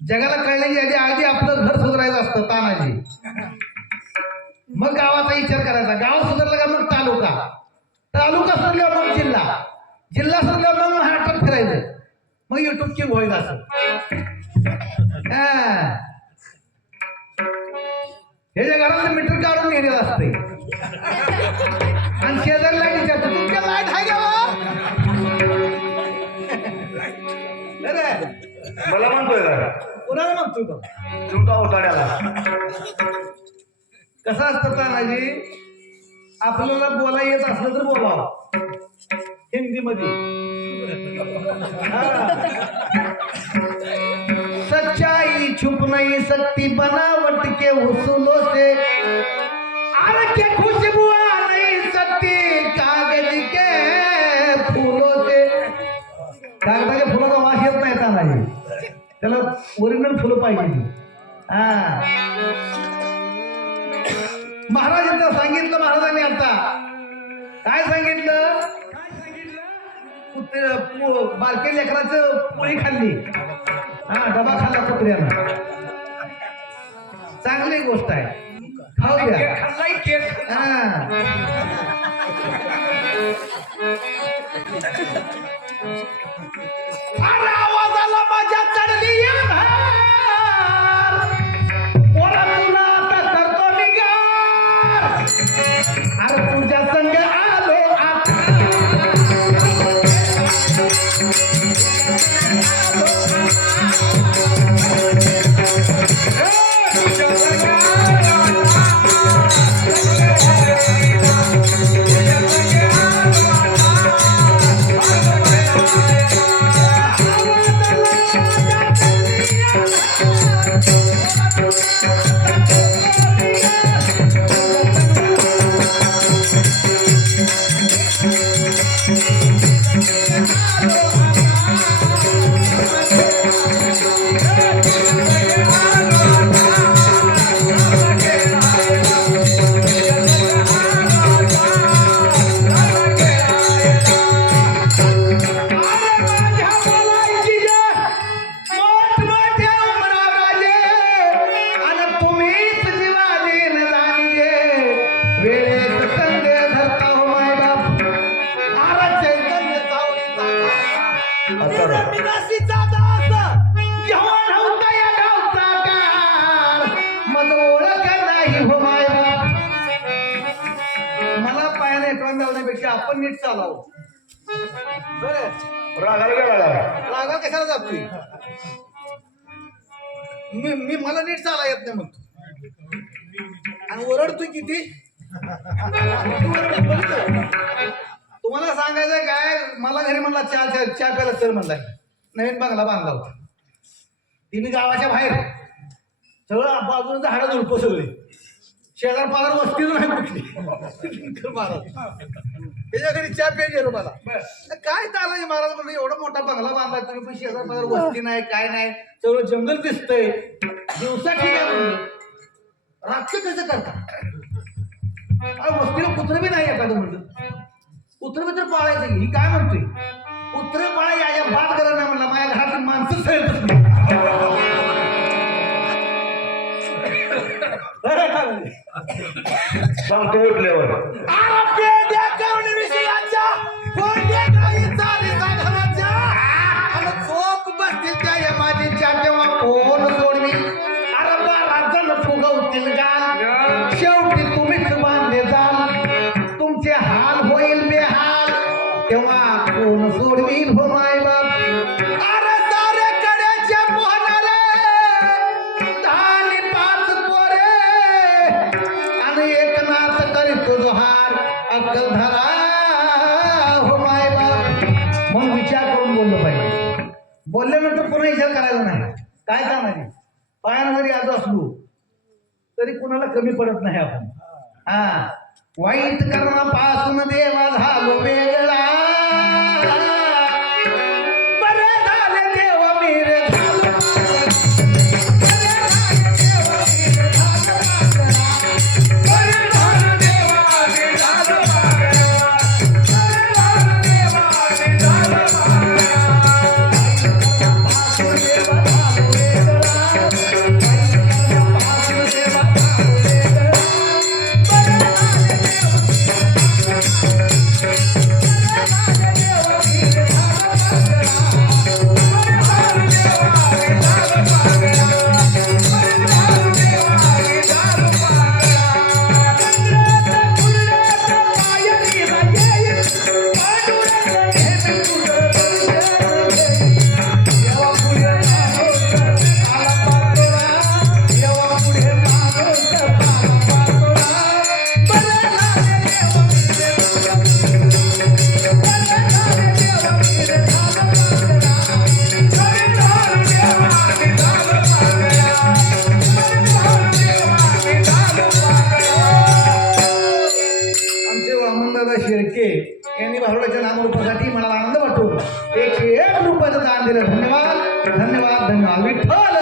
जगाला कळण्याची आधी आपलं घर सुधारायचं असतं तानाजी, मग गावाचा विचार करायचा. गाव सुधारलं का मग तालुका, तालुका सुधारल्यावर मग जिल्हा, जिल्हा सुधारल्यावर मग महाराष्ट्रात फिरायचं, मग युट्यूब किंग व्हायचं असं. हे जे घरातलं मीटर काढून घेण्यात असते आणि शेजारी लाईट विचारतो तुमच्या लाईट आहे का? मला म्हणतोय का? कोणाला म्हणतोय का? तुमचा अवताड्याला. कसं असतं तानाजी, आपल्याला बोला येत असलं तर बोलावं हिंदीमध्ये. सच्चाई छुप नहीं सकती बनावट के उसूलों से, आर के खुशबू आ नहीं सकती कागज के फूलों से. कागदाच्या फुलाचा वास येत नाही तानाजी, त्याला ओरिजिनल फुलं पाहिजे. महाराजांना सांगितलं, महाराजांनी आता काय सांगितलं? बारके लेकराचं पोळी खाल्ली, डबा खाल्ला कुत्र्यानं. चांगली गोष्ट आहे, खाऊ द्या. आवाजाला माझ्या चढली अरे तुझ्या संग आलो आपण नीट चालावं. रागा कशाला जातोय? मी मला नीट चाला येत नाही म्हणतो आणि ओरडतोय किती. तुम्हाला सांगायचंय काय, मला घरी म्हणला चहा प्यायला चल म्हणलाय. नवीन बंगला बांधला होता तिने गावाच्या बाहेर, सगळं बाजून झाडं झुडपं सगळे, शेजार पालार वस्तीच नाही कुठली. महाराज त्याच्या घरी चहा प्यायला गेलो. मला काय चाललंय महाराज म्हणलं, एवढा मोठा बंगला बांधला तुम्ही पण शेजार पालार वस्ती नाही, काय नाही, सगळं जंगल दिसतंय. दिवसा ठीक आहे म्हणलं, रात्र कसं करता? वस्तीला कुत्रं बी नाही एखादं म्हणलं, कुत्रं बी तर पाळायचं. ही काय म्हणतोय कुत्रं पाळा या बात करत नाही म्हणलं, माझ्या घरातली माणसं सैलतच नाही. सांगतो उठल्यावर चोख बसतील त्या माझीच्या तेव्हा कोण सोडवी. अरे बाराजण फुगवतील गाल, शेवटी तुम्हीच बांधले जाल, तुमचे हाल होईल बेहाल, तेव्हा कोण सोडवील हो माय बाप. अरे सारे कड्याचे पोहणारे धानी 5 पोरे, आणि एकनाथ करीत जोहार अक्कल धरा हो माय बाप. मग विचार करून बोललो पाहिजे. बोलल्यानंतर पुन्हा विचार करायचा नाही. काय करणार पायानं जरी आज असलो तरी कुणाला कमी पडत नाही आपण. हा वाईट कर्मापासून देवा झालो वेगळा. बरे झाले देव मेरे झालो. बरे झाले देव मेरे झालो पागळा. बरे झाले देवा मेरे झालो पागळा. बरे झाले देवा मेरे झालो पागळा. पासून देवा झालो वेगळा. पासून देवा झालो वेगळा. शेळके यांनी भारुडाच्या नामरूपासाठी मला आनंद वाटतो. 101 रुपयाचं दान दिलं. धन्यवाद धन्यवाद धन्यवाद. विठ्ठल